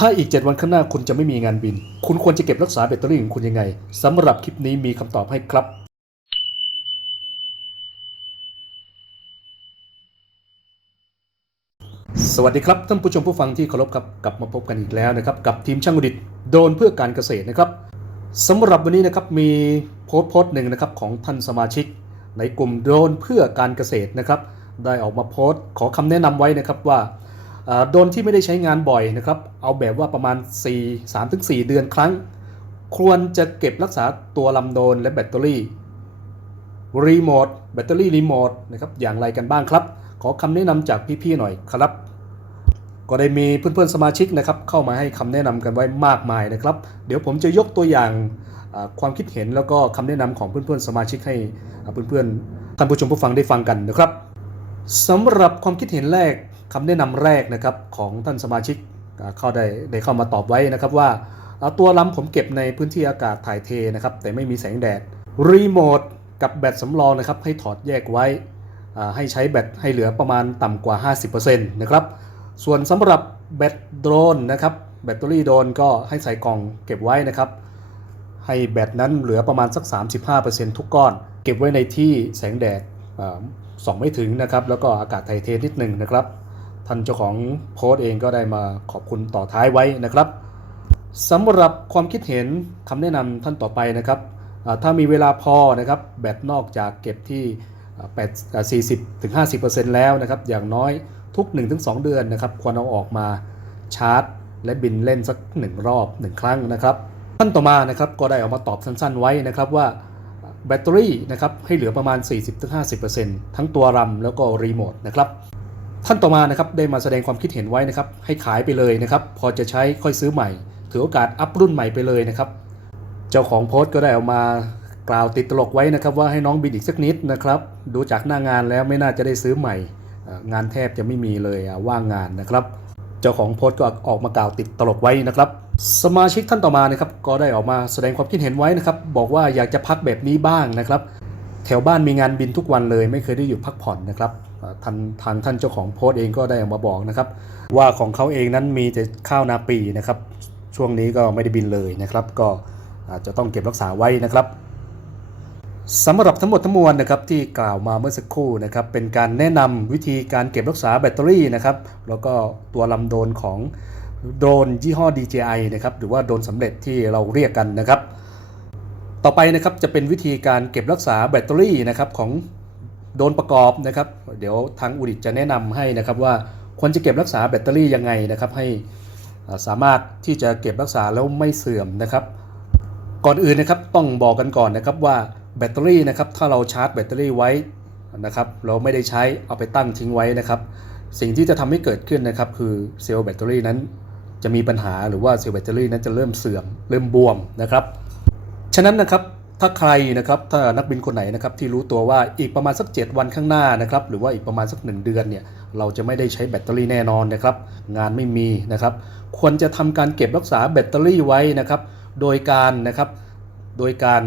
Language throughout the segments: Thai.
ถ้าอีก 7 วันข้างหน้าคุณจะไม่มีงานบิน คุณควรจะเก็บรักษาแบตเตอรี่ของคุณยังไงสำหรับคลิปนี้มีคำตอบให้ครับสวัสดีครับ ท่านผู้ชมผู้ฟังที่เคารพครับกลับมาพบกันอีกแล้วนะครับกับทีมช่างอุดิตโดนเพื่อการเกษตรนะครับสำหรับวันนี้นะครับมีโพสต์โพสต์หนึ่งนะครับของท่านสมาชิก ในกลุ่มโดนเพื่อการเกษตรนะครับได้ออกมาโพสต์ขอคำแนะนำไว้นะครับว่า โดนที่ไม่ได้ใช้งานบ่อยนะครับ เอาแบบว่าประมาณ 4 3-4เดือนครั้ง ควรจะเก็บรักษาตัวลำโดนและแบตเตอรี่ รีโมทแบตเตอรี่รีโมทนะครับ อย่างไรกันบ้างครับ ขอคำแนะนำจากพี่ๆหน่อยครับ ก็ได้มีเพื่อนๆสมาชิกนะครับ เข้ามาให้คำแนะนำกันไว้มากมายนะครับ เดี๋ยวผมจะยกตัวอย่างความคิดเห็นแล้วก็คำแนะนำของเพื่อนๆสมาชิกให้เพื่อนๆท่านผู้ชมผู้ฟังได้ฟังกันนะครับสำหรับความคิดเห็นแรก คำแนะนำแรกนะครับของท่านสมาชิกเข้าได้ได้เข้ามาตอบไว้นะครับว่าตัวลำผมเก็บในพื้นที่อากาศถ่ายเทนะครับแต่ไม่มีแสงแดดรีโมทกับแบตสำรองนะครับให้ถอดแยกไว้ให้ใช้แบตให้เหลือประมาณต่ำกว่า 50%นะครับส่วนสำหรับแบตโดรนนะครับแบตเตอรี่โดรนก็ให้ใส่กล่องเก็บไว้นะครับให้แบตนั้นเหลือประมาณสัก 35%ทุกก้อน เก็บไว้ในที่แสงแดดส่องไม่ถึงนะครับแล้วก็อากาศไทยเทนิดหนึ่งนะครับ ท่านเจ้าของโพสต์เองก็ได้มาขอบคุณต่อท้ายไว้นะครับสำหรับความคิดเห็นคำแนะนำท่านต่อไปนะครับ ถ้ามีเวลาพอนะครับแบตนอกจากเก็บที่8อ่า40ถึง50%แล้วนะครับ อย่างน้อยทุก 1-2 เดือนนะครับ ควรเอาออกมาชาร์จ และบินเล่นสัก 1 รอบ 1 ครั้งนะครับท่านต่อมานะครับก็ได้ออกมาตอบสั้นๆไว้นะครับว่าแบตเตอรี่นะครับให้เหลือประมาณ 40-50%ทั้งตัวรัมแล้วก็รีโมทนะครับ ท่านต่อมานะครับได้มาแสดงความคิดเห็นไว้นะครับ ให้ขายไปเลยนะครับ พอจะใช้ค่อยซื้อใหม่ ถือโอกาสอัพรุ่นใหม่ไปเลยนะครับ เจ้าของโพสต์ก็ได้เอามากล่าวติดตลกไว้นะครับ ว่าให้น้องบินอีกสักนิดนะครับ ดูจากหน้างานแล้วไม่น่าจะได้ซื้อใหม่ งานแทบจะไม่มีเลยว่างงานนะครับ เจ้าของโพสต์ก็ออกมากล่าวติดตลกไว้นะครับ สมาชิกท่านต่อมานะครับก็ได้ออกมาแสดงความคิดเห็นไว้นะครับ บอกว่าอยากจะพักแบบนี้บ้างนะครับ แถวบ้านมีงานบินทุกวันเลย ไม่เคยได้หยุดพักผ่อนนะครับ ทางทางท่านเจ้าของโพสต์เองก็ได้ออกมาบอกนะครับ ว่าของเขาเองนั้นมีแต่ข้าวนาปีนะครับ ช่วงนี้ก็ไม่ได้บินเลยนะครับ ก็อาจจะต้องเก็บรักษาไว้นะครับสำหรับทั้งหมดทั้งมวลนะครับที่กล่าวมาเมื่อสักครู่นะครับเป็นการแนะนำวิธีการเก็บรักษาแบตเตอรี่นะครับแล้วก็ตัวลำโดนของโดรนยี่ห้อ DJI นะครับหรือว่าโดรนสำเร็จที่เราเรียกกันนะครับ ต่อไปนะครับจะเป็นวิธีการเก็บรักษาแบตเตอรี่นะครับของ โดนประกอบนะครับ เดี๋ยวทางอุดิตจะแนะนำให้นะครับว่าควรจะเก็บรักษาแบตเตอรี่ยังไงนะครับ ให้สามารถที่จะเก็บรักษาแล้วไม่เสื่อมนะครับ ก่อนอื่นนะครับต้องบอกกันก่อนนะครับว่าแบตเตอรี่นะครับถ้าเราชาร์จแบตเตอรี่ไว้นะครับเราไม่ได้ใช้เอาไปตั้งทิ้งไว้นะครับ สิ่งที่จะทำให้เกิดขึ้นนะครับ คือเซลล์แบตเตอรี่นั้นจะมีปัญหาหรือว่าเซลล์แบตเตอรี่นั้นจะเริ่มเสื่อมเริ่มบวมนะครับ ฉะนั้นนะครับ ถ้าใครนะครับถ้านักบินคนไหนนะครับที่รู้ตัวว่าอีกประมาณสัก 7 วันข้างหน้านะครับหรือว่าอีกประมาณสัก 1 เดือนเนี่ยเราจะไม่ได้ใช้แบตเตอรี่แน่นอนนะครับงานไม่มีนะครับควรจะทำการเก็บรักษาแบตเตอรี่ไว้นะครับโดยการนะครับโดยการ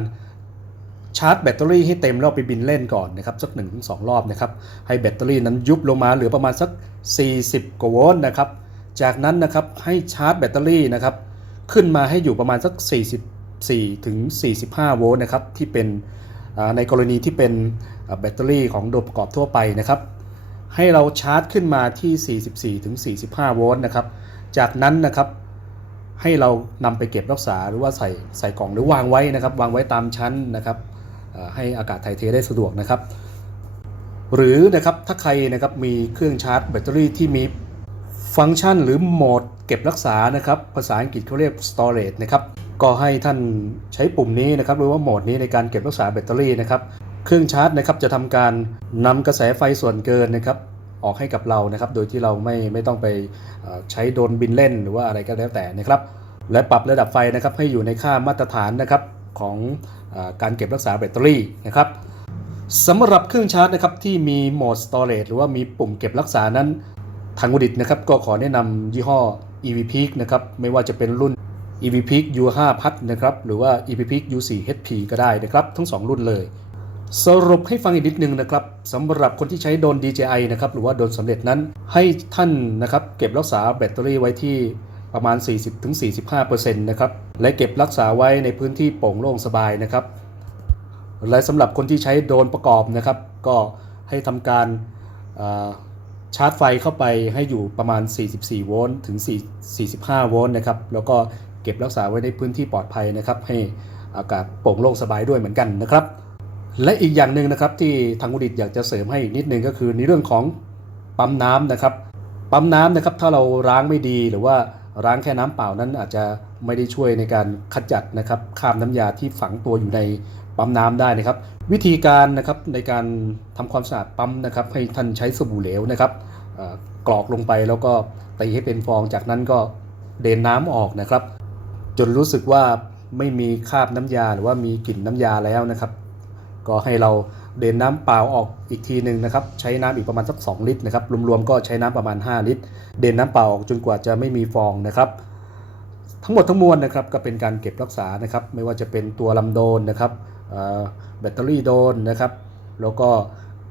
ชาร์จแบตเตอรี่ให้เต็มแล้วไปบินเล่นก่อนนะครับสัก1-2 รอบนะครับให้แบตเตอรี่นั้นยุบลงมาเหลือประมาณสัก 40 กว่าโวลต์นะครับจากนั้นนะครับให้ชาร์จแบตเตอรี่นะครับขึ้นมาให้อยู่ประมาณสัก 4ถึง45 โวลต์นะครับที่เป็นในกรณีที่เป็นแบตเตอรี่ของโดมประกอบทั่วไปนะครับให้เราชาร์จขึ้นมาที่ 44ถึง45 โวลต์นะครับ จากนั้นนะครับให้เรานำไปเก็บรักษาหรือว่าใส่ใส่กล่องหรือวางไว้นะครับ วางไว้ตามชั้นนะครับให้อากาศถ่ายเทได้สะดวกนะครับ หรือนะครับถ้าใครนะครับมีเครื่องชาร์จแบตเตอรี่ที่มีฟังก์ชันหรือโหมดเก็บรักษานะครับ ภาษาอังกฤษเขาเรียก storage นะครับ ก็ให้ท่านใช้ปุ่มนี้นะครับหรือว่าโหมดนี้ในการเก็บรักษาแบตเตอรี่นะครับเครื่องชาร์จนะครับจะทำการนำกระแสไฟส่วนเกินนะครับออกให้กับเรานะครับ โดยที่เราไม่ไม่ต้องไปใช้โดนบินเล่นหรือว่าอะไรก็แล้วแต่นะครับ และปรับระดับไฟนะครับให้อยู่ในค่ามาตรฐานนะครับของออการเก็บรักษาแบตเตอรี่นะครับสำหรับเครื่องชาร์จนะครับที่มีโหมด storage หรือว่ามีปุ่มเก็บรักษานั้นทางอุดิตนะครับก็ขอแนะนำยี่ห้อ EV Peak นะครับไม่ว่าจะเป็นรุ่น EV Peak U5 พัดนะครับหรือว่า EV Peak U4 HP ก็ได้นะครับ ทั้ง 2 รุ่นเลย สรุปให้ฟังอีกนิดนึงนะครับสำหรับคนที่ใช้โดน DJI นะครับหรือว่าโดนสำเร็จนั้น ให้ท่านนะครับเก็บรักษาแบตเตอรี่ไว้ที่ประมาณ 40-45%นะครับและเก็บรักษาไว้ในพื้นที่โปร่งโล่งสบายนะครับและสำหรับคนที่ใช้โดนประกอบนะครับ ก็ให้ทำการชาร์จไฟเข้าไปให้อยู่ประมาณ 44 โวลต์ถึง4 45โวลต์นะครับ แล้วก็ เก็บรักษาไว้ในพื้นที่ปลอดภัยนะครับ ให้อากาศโปร่งโล่งสบายด้วยเหมือนกันนะครับ และอีกอย่างหนึ่งนะครับที่ทางอุดิตอยากจะเสริมให้อีกนิดนึงก็คือในเรื่องของปั๊มน้ำนะครับ ปั๊มน้ำนะครับถ้าเราล้างไม่ดีหรือว่าล้างแค่น้ำเปล่านั้นอาจจะไม่ได้ช่วยในการขจัดนะครับคราบน้ำยาที่ฝังตัวอยู่ในปั๊มน้ำได้นะครับ วิธีการนะครับในการทำความสะอาดปั๊มนะครับ ให้ท่านใช้สบู่เหลวนะครับกรอกลงไปแล้วก็ตีให้เป็นฟองจากนั้นก็เดนน้ำออกนะครับ จนรู้สึกว่าไม่มีคราบน้ำยาหรือว่ามีกลิ่นน้ำยาแล้วนะครับ ก็ให้เราเดนน้ำเปล่าออกอีกทีหนึ่งนะครับ ใช้น้ำอีกประมาณสัก 2 ลิตรนะครับรวมๆก็ใช้น้ำประมาณ 5 ลิตร เดนน้ำเปล่าออกจนกว่าจะไม่มีฟองนะครับทั้งหมดทั้งมวลนะครับก็เป็นการเก็บรักษานะครับ ไม่ว่าจะเป็นตัวลำโดนนะครับแบตเตอรี่โดนนะครับ แล้วก็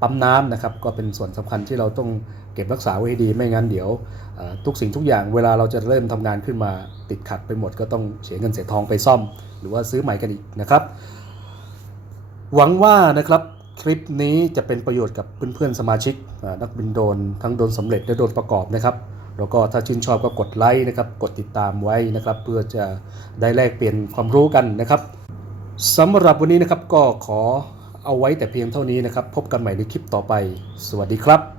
ปั๊มน้ำนะครับก็เป็นส่วนสำคัญที่เราต้องเก็บรักษาไว้ให้ดีไม่งั้นเดี๋ยวทุกสิ่งทุกอย่างเวลาเราจะเริ่มทำงานขึ้นมาติดขัดไปหมดก็ต้องเสียเงินเสียทองไปซ่อม หรือว่าซื้อใหม่กันอีกนะครับ หวังว่านะครับคลิปนี้จะเป็นประโยชน์กับเพื่อนๆสมาชิกนักบินโดนทั้งโดนสำเร็จและโดนประกอบนะครับแล้วก็ถ้าชื่นชอบก็กดไลค์นะครับ กดติดตามไว้นะครับ เพื่อจะได้แลกเปลี่ยนความรู้กันนะครับสำหรับวันนี้นะครับก็ขอ เอาไว้แต่เพียงเท่านี้นะครับ พบกันใหม่ในคลิปต่อไป สวัสดีครับ